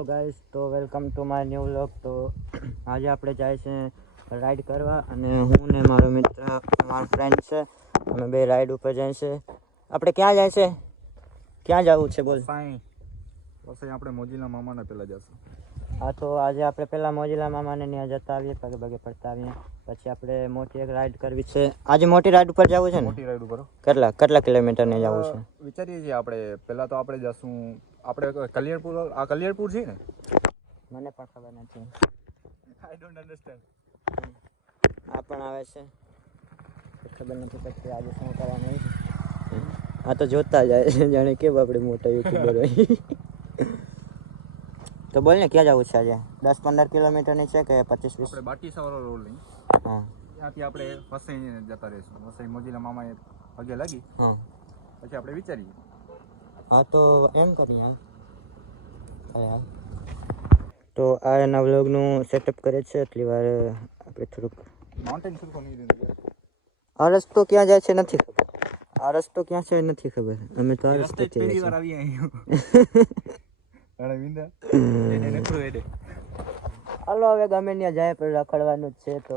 Hello guys, તો welcome to my new vlog. તો આજે આપણે જાય છે રાઈડ કરવા, અને હું ને મારો મિત્ર, મારો ફ્રેન્ડ છે, અમે બે રાઈડ ઉપર જાય છે. આપણે ક્યાં જાય છે? ક્યાં જવું છે બોલ? પછી આપણે મોજીલા મામાને પહેલા જશું. હા, તો આજે આપણે પહેલા મોજીલા મામાને ત્યાં જતા આવીએ, પગે પગે પડતા આવીએ. પછી આપણે મોટી એક રાઈડ કરવી છે. આજે મોટી રાઈડ ઉપર જવું છે ને? મોટી રાઈડ ઉપર કેટલા કિલોમીટરને જવું છે? વિચારીએ છીએ આપણે પહેલા તો આપણે જશું આપણે કલ્યાણપુર. આ કલ્યાણપુર છે ને? મને પણ ખબર નથી. I don't understand. આ પણ આવે છે, ખબર નથી પડતી આજે શું કરવાનું. આ તો જોતા જાય છે, જાણે કેમ આપણે મોટા યુટ્યુબર હોય. તો બોલ ને, ક્યાં જવું છે આજે? 10-15 કિલોમીટરની છે કે 25-20? આપણે બાટી સવારો રોડ લઈ. હા, ત્યાંથી આપણે વસઈ જતા રહીશું. વસઈ મોજીલા મામાએ પગે લાગી, હા, પછી આપણે વિચારીએ. હા, તો એમ કરીએ. હા, તો આ એના વ્લોગનું સેટઅપ કરે છે. એટલી વાર આપણે થોડુંક માઉન્ટેન સુરકો નહીં દીધું. આ રસ્તો ક્યાં જાય છે નથી ખબર. આ રસ્તો ક્યાં છે નથી ખબર. અમે તો આ રસ્તે પહેલી વાર આવી આવ્યો. હાલો, હવે ગમે ત્યાં જાય પણ રખડવાનું જ છે, તો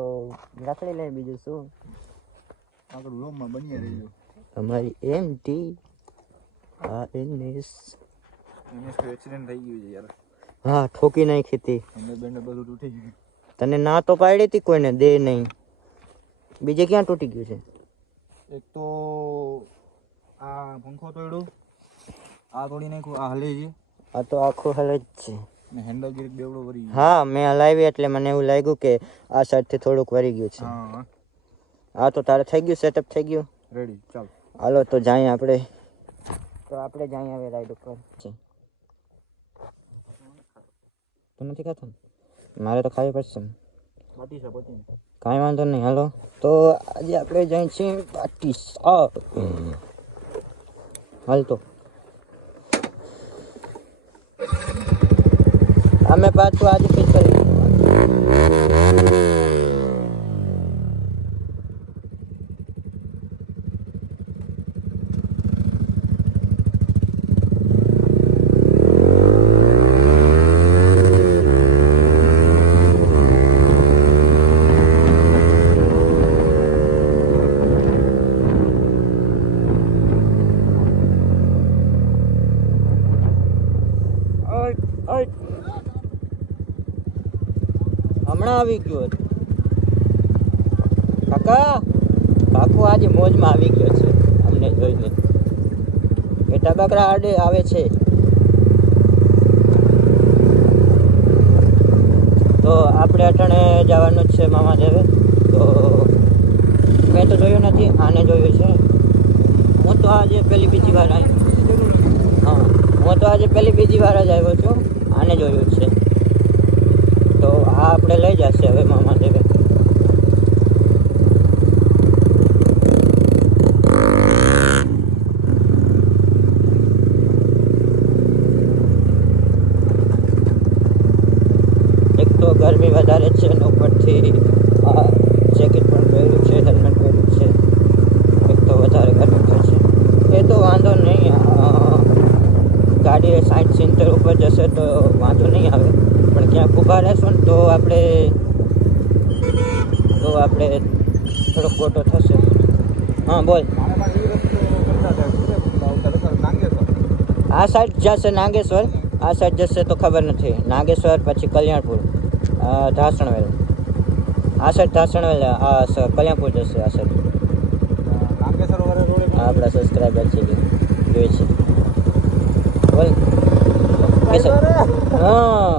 રખડી લઈએ, બીજું શું. આગળ વ્લોગમાં બની રહ્યો. અમારી એમટી એક્સિડન્ટ થઈ ગયું છે યાર. હા, ઠોકી નાખી હતી. અંદર બેન્ડ બધું તૂટી ગયું. તને ના તો પાડી હતી કોઈને, દે નહીં. બીજે ક્યાં તૂટી ગયું છે? એક તો આ પંખો તોડ્યો, આ તોડી નાખ્યું, આ હલે છે. આ તો આખું હલે જ છે. ને હેન્ડલ ગીર બેવડો વરી ગયો. હા, મેં હલાવી એટલે મને એવું લાગ્યું કે આ સાઈડથી થોડુંક વરી ગયું છે. હા, હા, તો તારે થઈ ગયું, સેટઅપ થઈ ગયું. રેડી, ચાલ. હાલો તો જાય આપણે. તો આપણે જાય હવે રાઈડ ઉપર. તો નથી ખાતો ને? મારે તો ખાવી પડશે. બાટી છે પછી. કાંઈ વાંધો નહીં. હાલો તો આજે આપણે જાય છીએ બાટી. હાલ તો અમે પાછું આજે ફિટ કરી. હમણાં આવી ગયો કાકા. કાકુ આજે મોજમાં આવી ગયો છે અમને જોઈને. બેટા બકરા આડે આવે છે. તો આપણે અટાણે જવાનું જ છે મામા દેવે. તો મેં તો જોયું નથી, આને જોયું છે. હું તો આજે બીજી વાર આવ્યો. હા, હું તો આજે બીજી વાર જ આવ્યો છું. આને જોયું છે. તો આ આપણે લઈ જશે હવે મામા દેવે. એક તો ગરમી વધારે છે અને ઉપરથી આ જેકેટ પણ પહેર્યું છે, હેલ્મેટ પહેર્યું છે. એક તો વધારે ગરમી થાય છે. એ તો વાંધો નહીં, ગાડી 60-70 ઉપર જશે તો વાંધો નહીં આવે. પણ ક્યાંક ઊભા રહેશું ને તો આપણે થોડોક ખોટો થશે. હા બોલ. આ સાઈડ જશે નાગેશ્વર, આ સાઈડ જશે તો ખબર નથી. નાગેશ્વર પછી કલ્યાણપુર, ધાસણવેલ. આ સાઈડ ધાસણવેલ, કલ્યાણપુર જશે આ સાઈડ. આપણા સબસ્ક્રાઈબર છે, જોઈએ છે. બોલ. હા,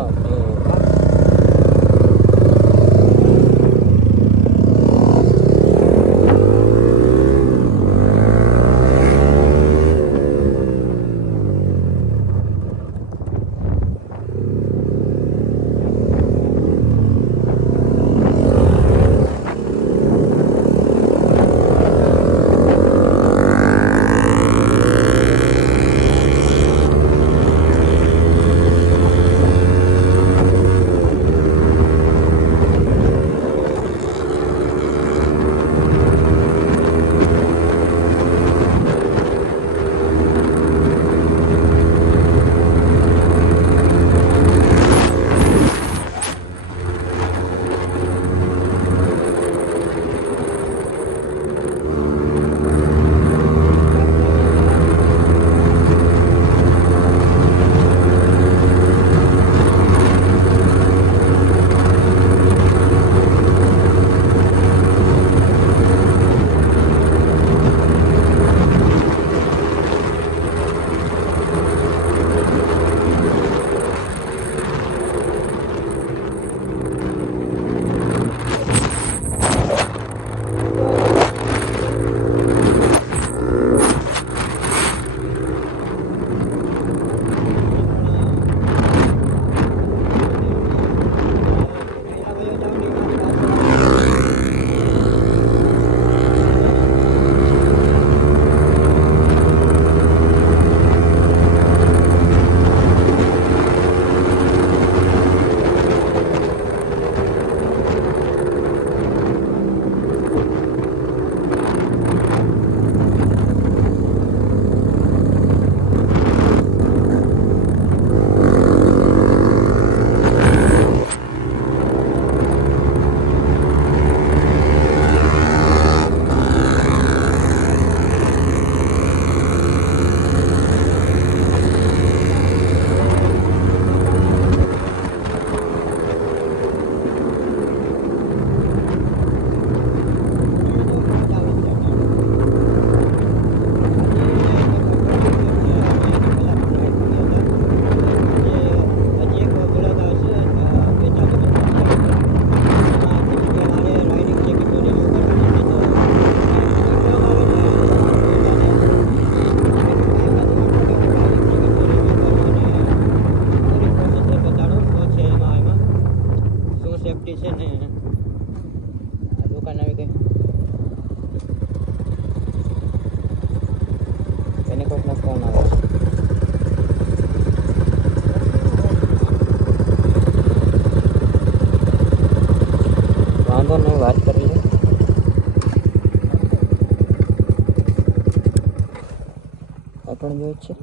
હોય છે.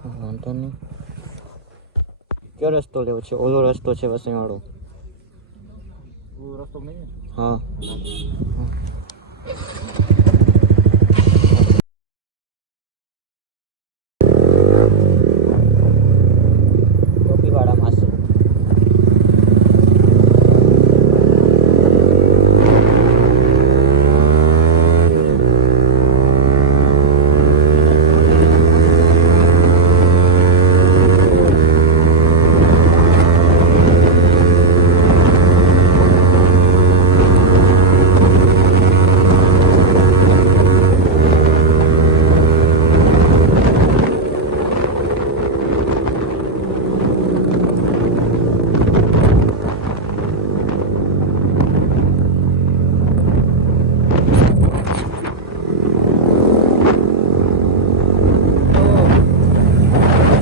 હા, વાંધો નહીં. કયો રસ્તો લેવો છે? ઓલો રસ્તો છે વસઈવાળો. રસ્તો નહીં. હા. ટોપીવાળા માસી.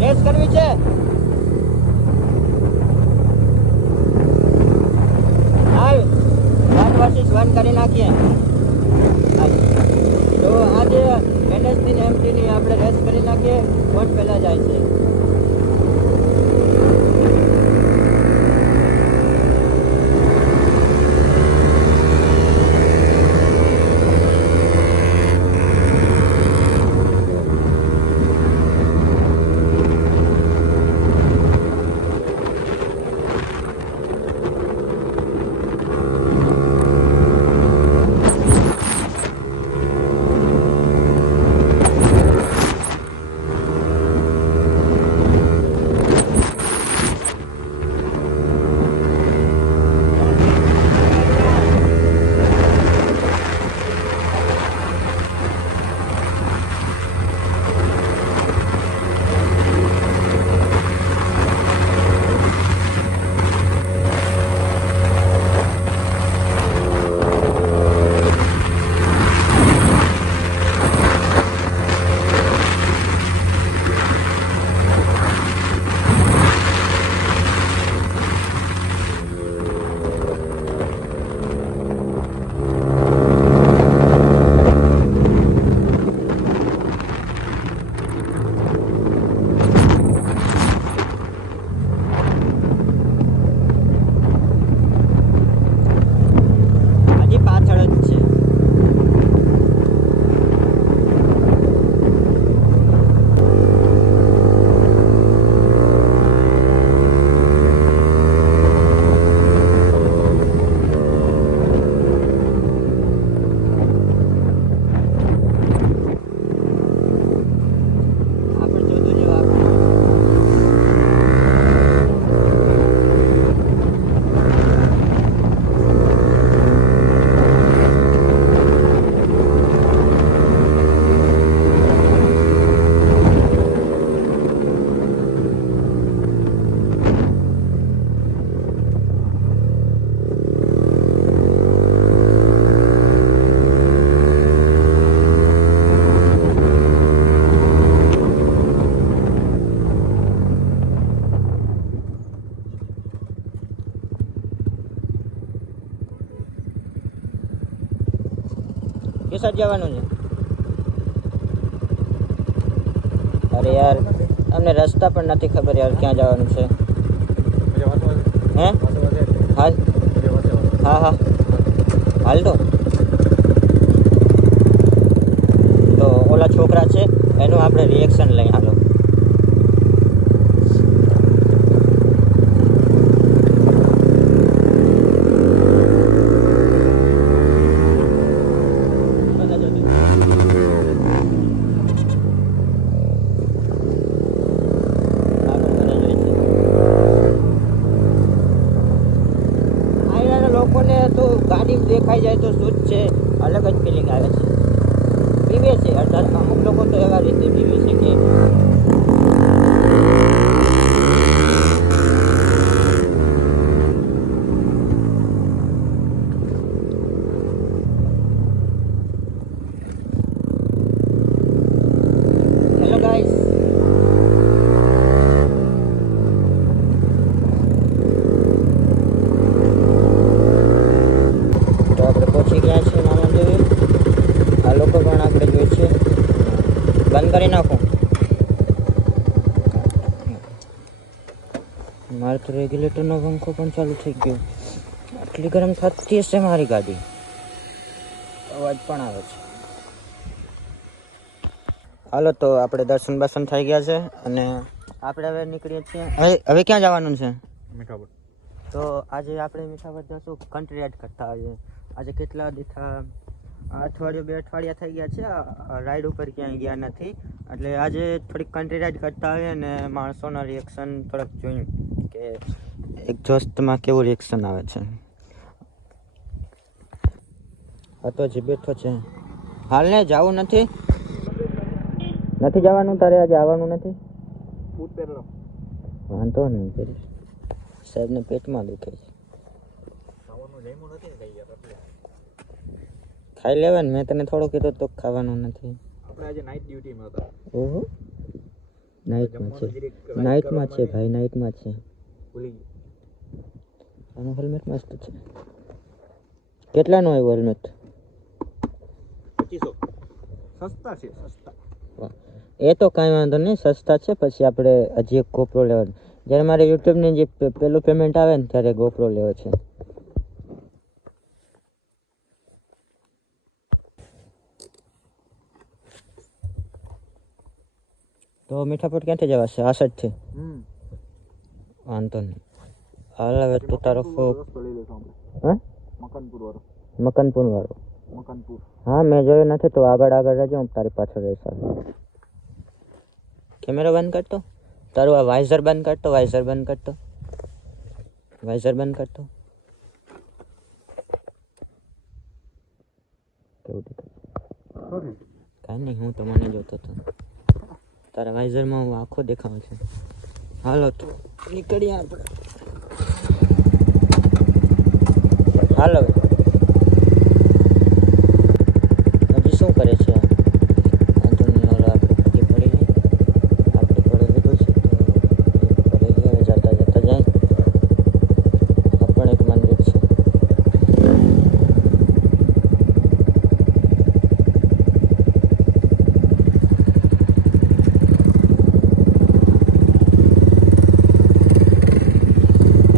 રેસ કરવી છે. હાલ 1 vs 1 કરી નાખીએ. હાલ. તો આજે વેનસડી ને એમટી ની આપણે રેસ કરી નાખીએ. કોણ પહેલા જાય છે? હજી પાછળ જ છે. આપણે જોતું જેવા કેસર જવાનું છે. અરે યાર અમને રસ્તા પણ નથી ખબર યાર ક્યાં જવાનું છે. હે હાલ. હા હા હાલ. તો ઓલા છોકરા છે એનું આપણે રિએક્શન લઈ હાલો. લોકોને તો ગાડી દેખાઈ જાય તો શું જ છે અલગ જ ફિલિંગ આવે છે. પીવે છે અર્થાત અમુક લોકો તો એવા રીતે પીવે છે કે હેલો ગાઈસ. તો આપણે પહોંચી ગયા છીએ મામા દેવી. આ લોકો પણ આપણે જોઈએ છે. બંધ કરી નાખો. મારે તો રેગ્યુલેટરનો પંખો પણ ચાલુ થઈ ગયો. આટલી ગરમ થતી હશે મારી ગાડી. અવાજ પણ આવે છે. હાલો તો આપણે દર્શન બર્શન થઈ ગયા છે અને આપણે હવે નીકળીએ છીએ. હવે ક્યાં જવાનું છે? મીઠાપુર. તો આજે આપણે મીઠાપુર જશું. કન્ટ્રી રાઈડ કરતા આવીએ. આજે કેટલા દીઠા અઠવાડિયું 2 અઠવાડિયા થઈ ગયા છે રાઈડ ઉપર ક્યાંય ગયા નથી. એટલે આજે થોડીક કન્ટ્રી રાઈડ કરતા આવીએ અને માણસોના રિએક્શન થોડાક જોયું કે એક જોસ્તમાં કેવું રિએક્શન આવે છે. હા તો હજી બેઠો છે. હાલ ને જવું નથી જવાનું તારે? આજે આવવાનું નથી? વાંધો નહીં કરીશ. સાહેબને પેટમાં દુખે છે. ખાઈ લેવાનું. મેં તને થોડો કીધું તો ખાવાનું નથી. આપણે આજે નાઇટ ડ્યુટીમાં હતા. ઓહો, નાઇટમાં છે. નાઇટમાં છે ભાઈ, નાઇટમાં છે. ભૂલી ગયો. આનું હેલ્મેટ મસ્ત છે. કેટલાનું આવ્યું હેલ્મેટ? 2500. સસ્તા છે, સસ્તા. એ તો કાંઈ વાંધો નહીં, સસ્તા છે. પછી આપણે હજી એક ગોપ્રો લેવાનો. જ્યારે મારે યુટ્યુબની જે પેલું પેમેન્ટ આવે ને ત્યારે ગોપ્રો લેવો છે. તો મીઠાપુર ક્યાંથી જવાશે? આ સાઈડથી? વાંધો નહીં. હાલ હવે તું તારો રસ્તો લઈ લેશું આપણે. હા, મકનપુર વાળો. મકનપુર વાળો. મકનપુર. હા, મેં જોયું નથી. તો આગળ રહેજો, હું તારી પાછળ રહીશ. કેમેરા બંધ કરતો. તારું આ વાઇઝર બંધ કરતો. વાઇઝર બંધ કરતો. વાઇઝર બંધ કરતો. કેવું દેખાય? કાંઈ નહીં, હું તો મને જોતો હતો. તારા વાઇઝરમાં હું આખો દેખાવ છે. હાલો તો નીકળીએ આપણે. હાલો હજી શું કરે છે? વાંધો નહીં, હાલો આપણે પડી જાય. આપણે પડે લીધું છે તો પડી ગયા. હવે જતા જાય. આ પણ એક મંદિર છે.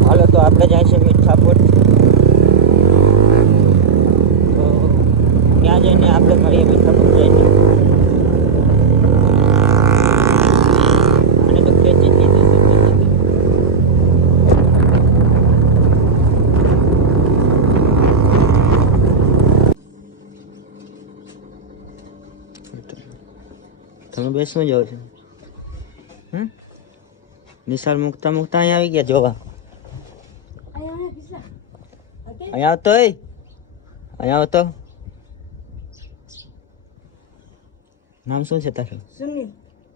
હાલો તો આપણે જાય છે મીઠાપુર. તો ત્યાં જઈને આપણે મળીએ મીઠાપુર જઈને. અને તો ખેંચી જ લીધી છે. તમે બેસવા જાઓ છો? નિશાળ મૂકતા અહીંયા આવી ગયા જોવા. અહીંયા આવતો અહીંયા આવતો. નામ શું છે તારું?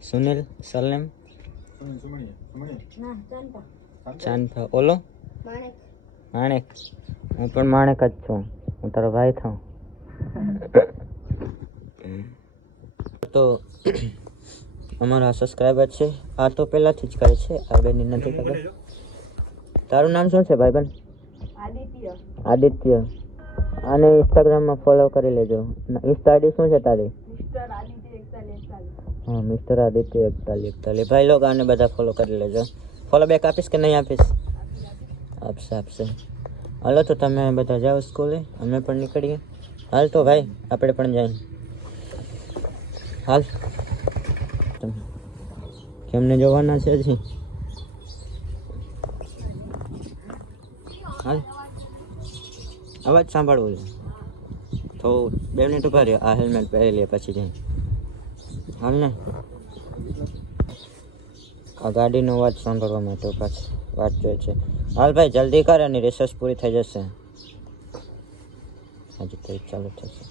સુનિલ. સરનેમ? ચાંદપા. ઓલો? માણેક. હું પણ માણેક જ છું. હું તારો ભાઈ થાઉં. તો અમારા સબસ્ક્રાઈબર છે. આ તો પહેલાંથી જ કરે છે. આ બેનની નથી ખબર. તારું નામ શું છે ભાઈબંધ? આદિત્ય. આને ઇન્સ્ટાગ્રામમાં ફોલો કરી લેજો. ઇન્સ્ટા આઈડી શું છે તારી? હા, મિસ્ટર આદિત્ય 41. ભાઈ લોકો આને બધા ફોલો કરી લેજો. ફોલો બેક આપીશ કે નહીં આપીશ? આપશે. હાલો તો તમે બધા જાઓ સ્કૂલે, અમે પણ નીકળીએ. હાલ તો ભાઈ આપણે પણ જાય. હાલ તમે કેમને જોવાના છે હજી? હાલ અવાજ સાંભળવો છે તો 2 મિનિટ ઉભા રહ્યો. આ હેલ્મેટ પહેરી લે પછી જાય. હાલ ને આ ગાડીનો અવાજ સાંભળવા માટે પાછી વાત જોઈએ છે. હાલ ભાઈ જલ્દી કર, અને રિસર્ચ પૂરી થઈ જશે. હજી તો ચાલુ થશે.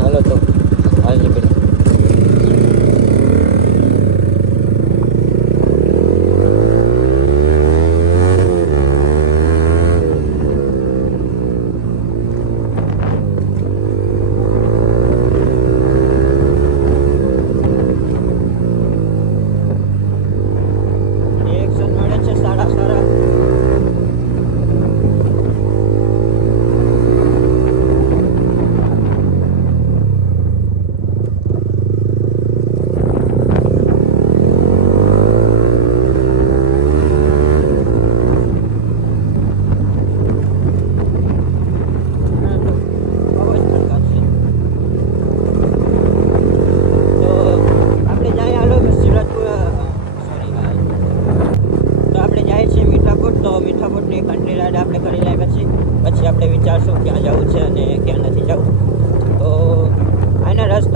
હાલો તો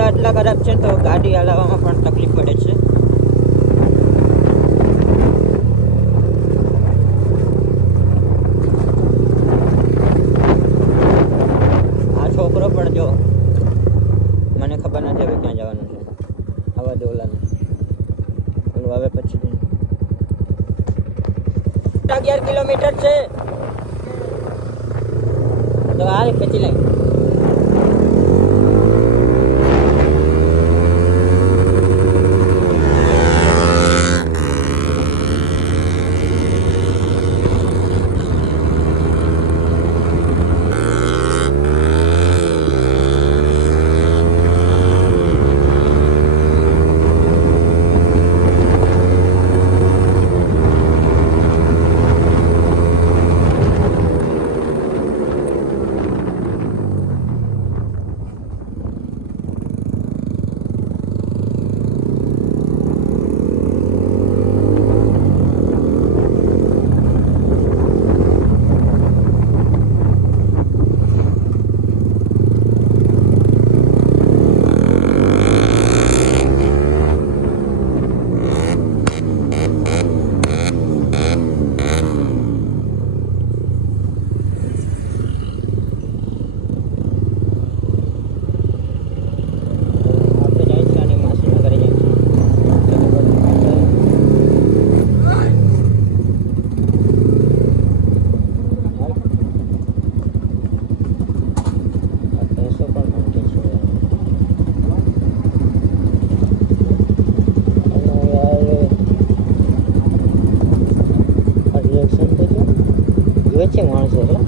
રસ્તા એટલા ખરાબ છે તો ગાડી હલાવવામાં પણ તકલીફ પડે છે. આ છોકરો પણ જો મને ખબર નથી હવે ક્યાં જવાનું છે. આવા દે ઓલાને ઓલું આવે પછી 11 કિલોમીટર છે તો આ ખેંચી લઈ. વચ્ચે માણસો એટલે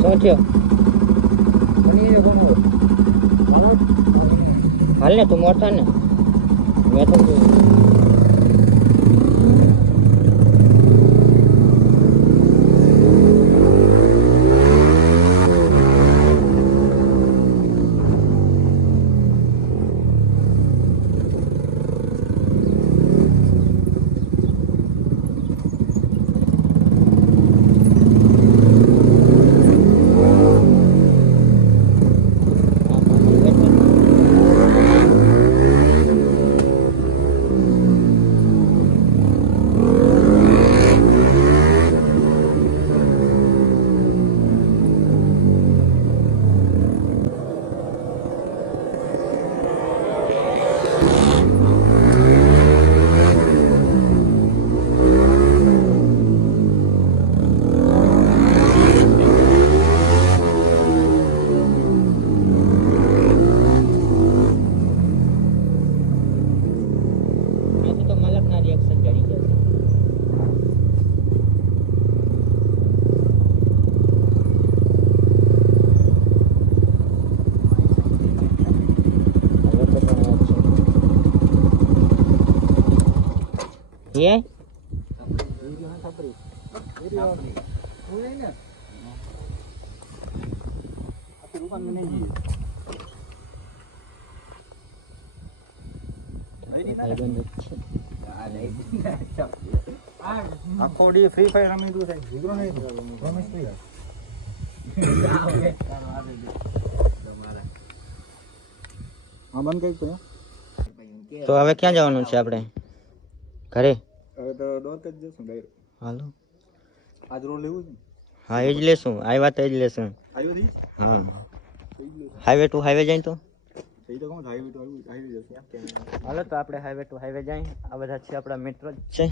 શું થયો? હાલ ને તું મોટા ને મેં તો ये આખો ડી ફ્રી ફાયર રમી દઉં સાહેબ જીગરો નહીં રમેશ ભાઈ હા બંધ કઈ તો હવે ક્યાં જવાનું છે આપણે? ઘરે હવે તો દોત જ જશું ડાયરેક્ટ. હાલો આજ રોડ લેવું છે. હા એ જ લેશું. આવ્યા તો એ જ લેશું. આવ્યો દી હા હાઈવે ટુ હાઈવે જાય તો સહી તો કહું હાઈવે તો આવી જશે. હાલો તો આપણે હાઈવે ટુ હાઈવે જાય. આ બધા છે આપણા મિત્ર જ છે.